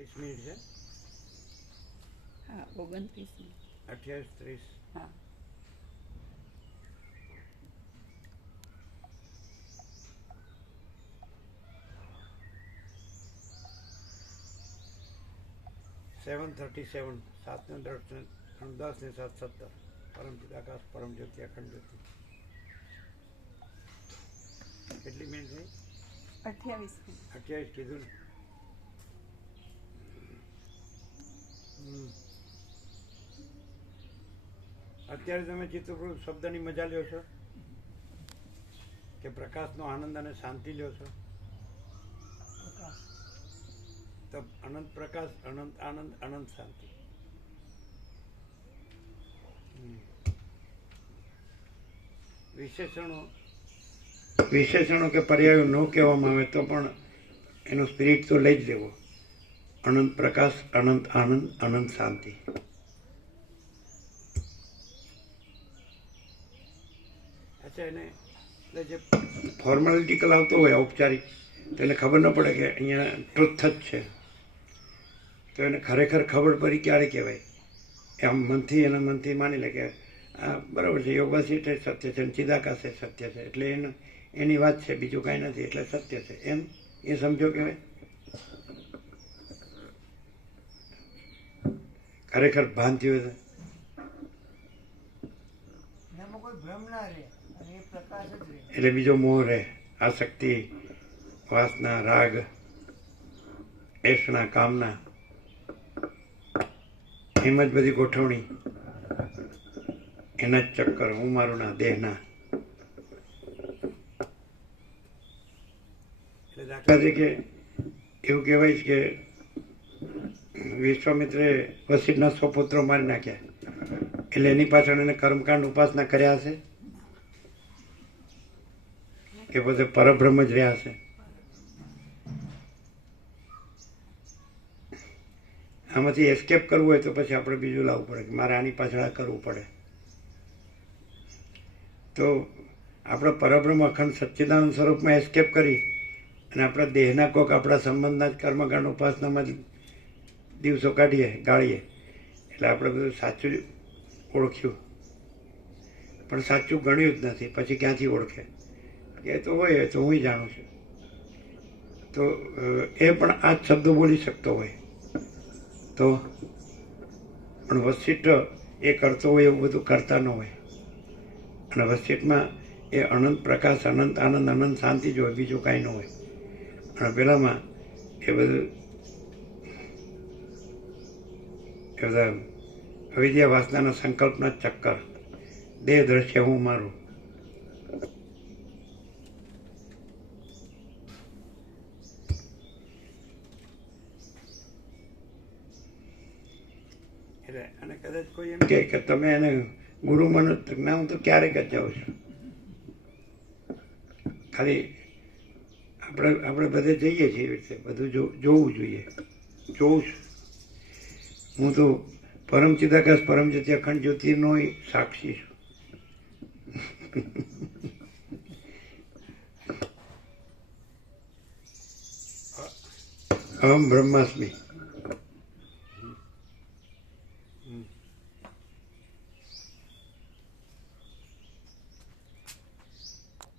30 minute છે. હા 29 28 30. હા. સેવન 37 7 ને 10 ને 7 17 પરમ ચિદાકાશ પરમ જ્યોતિ અખંડ જ્યોતિ. કેટલી મિનિટ થઈ? 28 મિનિટ. 28 કીધું ને. અત્યારે તમે ચિત્તપ્રભુ શબ્દની મજા લ્યો છો કે પ્રકાશનો આનંદ અને શાંતિ લ્યો છો? તો અનંત પ્રકાશ, અનંત આનંદ, અનંત શાંતિ. વિશેષણો કે પર્યાયો ન કહેવામાં આવે તો પણ એનો સ્પિરિટ તો લઈ જ લેવો. અનંત પ્રકાશ, અનંત આનંદ, અનંત શાંતિ. અચ્છા, એને જે ફોર્માલિટીકલ આવતો હોય ઔપચારિક, તો એને ખબર ન પડે કે અહીંયા ટ્રુથ જ છે. તો એને ખરેખર ખબર પડી ક્યારે કહેવાય? આમ મનથી માની લે કે આ બરાબર છે, યોગાસી એ સત્ય છે, ચિદાકાશ એ સત્ય છે, એટલે એની વાત છે, બીજું કાંઈ નથી, એટલે સત્ય છે, એમ એ સમજો કહેવાય. ખરેખર ભાન થયું છે એટલે બીજો મોહ રહે, આસક્તિ, વાસના, રાગ, એષણા, કામના, એમ જ બધી ગોઠવણી, એના જ ચક્કર, હું મારું ના, દેહના. એટલે દાખલા તરીકે એવું કહેવાય છે કે વિશ્વામિત્રે વશિષ્ઠના 100 પુત્રો મારી નાખ્યા, એટલે એની પાછળ એને કર્મકાંડ ઉપાસના કર્યા હશે કે પોતે પરબ્રહ્મ જ રહ્યા હશે? આમાંથી એસ્કેપ કરવું હોય તો પછી આપણે બીજું લાવવું પડે કે મારે આની પાછળ આ કરવું પડે. તો આપણે પરબ્રહ્મ અખંડ સચ્ચિદાનંદ સ્વરૂપમાં એસ્કેપ કરી અને આપણા દેહના કોક આપણા સંબંધના જ કર્મકાંડ ઉપાસનામાં જ દિવસો કાઢીએ, ગાળીએ, એટલે આપણે બધું સાચું ઓળખ્યું, પણ સાચું ગણ્યું જ નથી. પછી ક્યાંથી ઓળખે? એ તો હોય, તો હું જાણું છું. તો એ પણ આ જ શબ્દો બોલી શકતો હોય તો, પણ વશિષ્ઠ એ કરતો હોય એવું બધું કરતા ન હોય. અને વશિષ્ઠમાં એ અનંત પ્રકાશ, અનંત આનંદ, અનંત શાંતિ જ હોય, બીજું કાંઈ ન હોય. અને પેલામાં એ બધું અવિદ્યા વાસનાના સંકલ્પના ચક્કર, દેહ દ્રશ્ય, હું મારું. એટલે અને કદાચ કોઈ એમ કે તમે એને ગુરુ માનો, ના, હું તો ક્યારેક જ જાઉં છું. ખાલી આપણે બધે જઈએ છીએ એવી રીતે બધું જોવું જોઈએ. જોઉં છું, હું તો પરમ ચિદાકાશ પરમ જ્યોતિ અખંડ જ્યોતિનો સાક્ષી છું. અહમ બ્રહ્માસ્મિ.